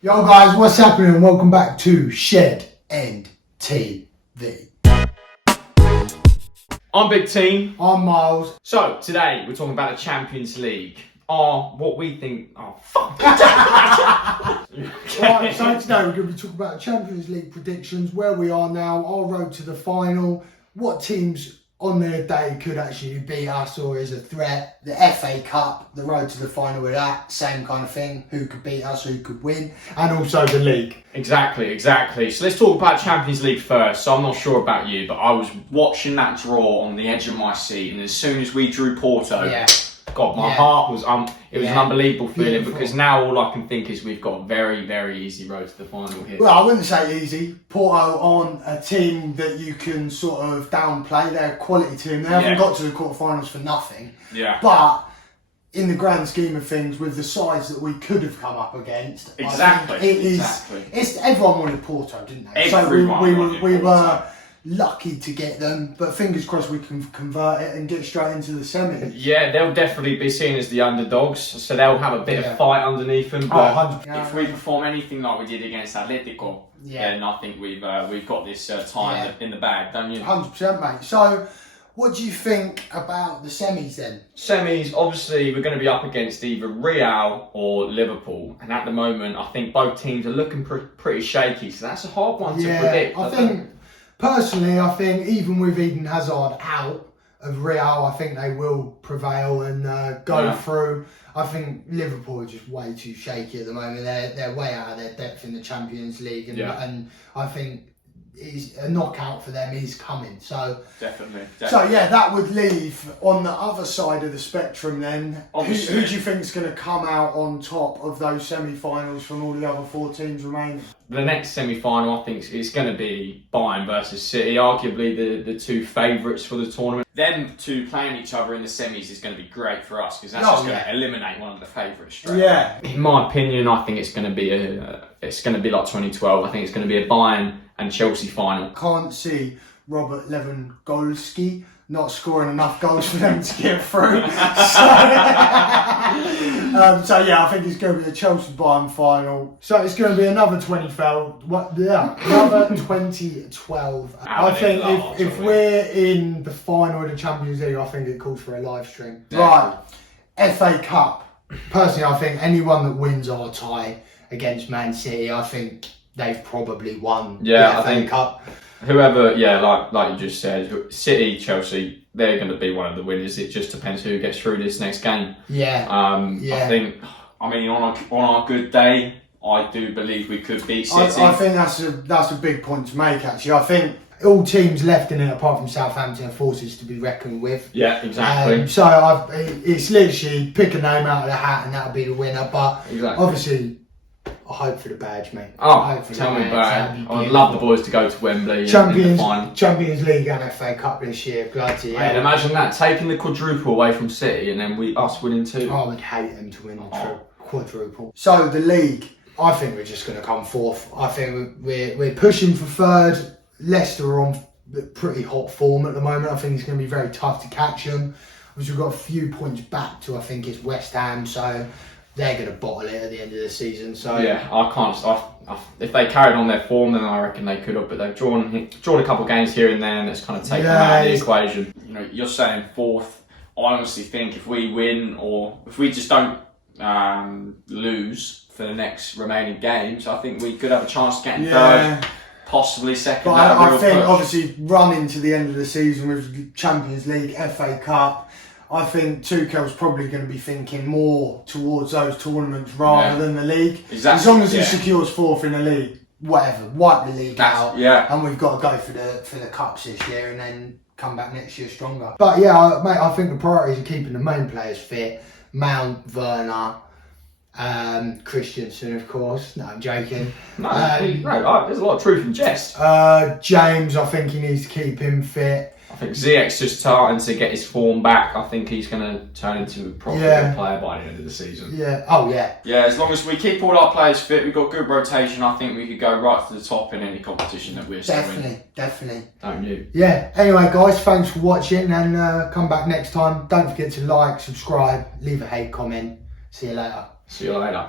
Yo guys, what's happening? Welcome back to Shedendtv. I'm Big Team. I'm Miles. So today we're talking about the Champions League. What we think. Oh fuck! Right, so today we're going to be talking about the Champions League predictions, where we are now, our road to the final, what teams on their day could actually beat us or is a threat, the FA Cup, the road to the final with that, same kind of thing, who could beat us, who could win, and also the league. Exactly. So let's talk about Champions League first. So I'm not sure about you, but I was watching that draw on the edge of my seat, and as soon as we drew Porto, God, my heart was it was an unbelievable feeling. Beautiful. Because now all I can think is we've got a very, very easy road to the final here. Well, I wouldn't say easy. Porto aren't a team that you can sort of downplay. They're a quality team. They haven't got to the quarterfinals for nothing. Yeah. But in the grand scheme of things, with the sides that we could have come up against, exactly, I think it's everyone wanted Porto, didn't they? Everyone we were lucky to get them, but fingers crossed we can convert it and get straight into the semi. Yeah, they'll definitely be seen as the underdogs, so they'll have a bit of fight underneath them. But if we perform anything like we did against Atletico, then I think we've got this time in the bag, don't you? 100%, mate. So, what do you think about the semis then? Semis, obviously, we're going to be up against either Real or Liverpool, and at the moment, I think both teams are looking pretty shaky, so that's a hard one to predict. Personally, I think even with Eden Hazard out of Real, I think they will prevail and go through. I think Liverpool are just way too shaky at the moment. They're way out of their depth in the Champions League, and I think a knockout for them is coming. So definitely. So that would leave on the other side of the spectrum then. Who do you think is going to come out on top of those semi-finals from all the other four teams remaining? The next semi-final, I think, is going to be Bayern versus City, arguably the two favourites for the tournament. Them two playing each other in the semis is going to be great for us because that's just going to eliminate one of the favourites straight away. In my opinion, I think it's going to be like 2012. I think it's going to be a Bayern and Chelsea final. Can't see Robert Lewandowski not scoring enough goals for them to get through. So I think it's going to be a Chelsea Bayern final. So it's going to be another 2012. Another 2012. I think if we're in the final of the Champions League, I think it calls for a live stream. Right, FA Cup. Personally, I think anyone that wins our tie against Man City, I think they've probably won the FA Cup. Whoever, like you just said, City, Chelsea, they're going to be one of the winners. It just depends who gets through this next game. I think, on our good day, I do believe we could beat City. I think that's a big point to make, actually. I think all teams left in it, apart from Southampton, are forces to be reckoned with. Yeah, exactly. It's literally pick a name out of the hat and that'll be the winner. But obviously, I hope for the badge, mate. Tell me about it. I'd love the boys to go to Wembley. Champions League and FA Cup this year. Bloody hell. Imagine that, taking the quadruple away from City and then us winning two. I would hate them to win the quadruple. So the league, I think we're just going to come fourth. I think we're pushing for third. Leicester are on pretty hot form at the moment. I think it's going to be very tough to catch them. We've got a few points back to, I think it's West Ham, so they're going to bottle it at the end of the season. So I can't. If they carried on their form, then I reckon they could have. But they've drawn a couple of games here and there, and it's kind of taken them out of the equation. You're saying fourth. I honestly think if we win, or if we just don't lose for the next remaining games, I think we could have a chance to get in third, possibly second. But I think obviously running to the end of the season with Champions League, FA Cup, I think Tuchel's probably going to be thinking more towards those tournaments rather than the league. Exactly. As long as he secures fourth in the league, whatever, wipe the league out, and we've got to go for the cups this year and then come back next year stronger. But mate, I think the priorities are keeping the main players fit. Mount, Werner, Christensen, of course. No, I'm joking. There's a lot of truth in jest. James, I think he needs to keep him fit. I think Ziyech's just starting to get his form back. I think he's going to turn into a proper good player by the end of the season. Yeah, as long as we keep all our players fit, we've got good rotation, I think we could go right to the top in any competition that we're still in. Definitely. Don't you? Yeah, anyway guys, thanks for watching and come back next time. Don't forget to like, subscribe, leave a hate comment. See you later. See you later.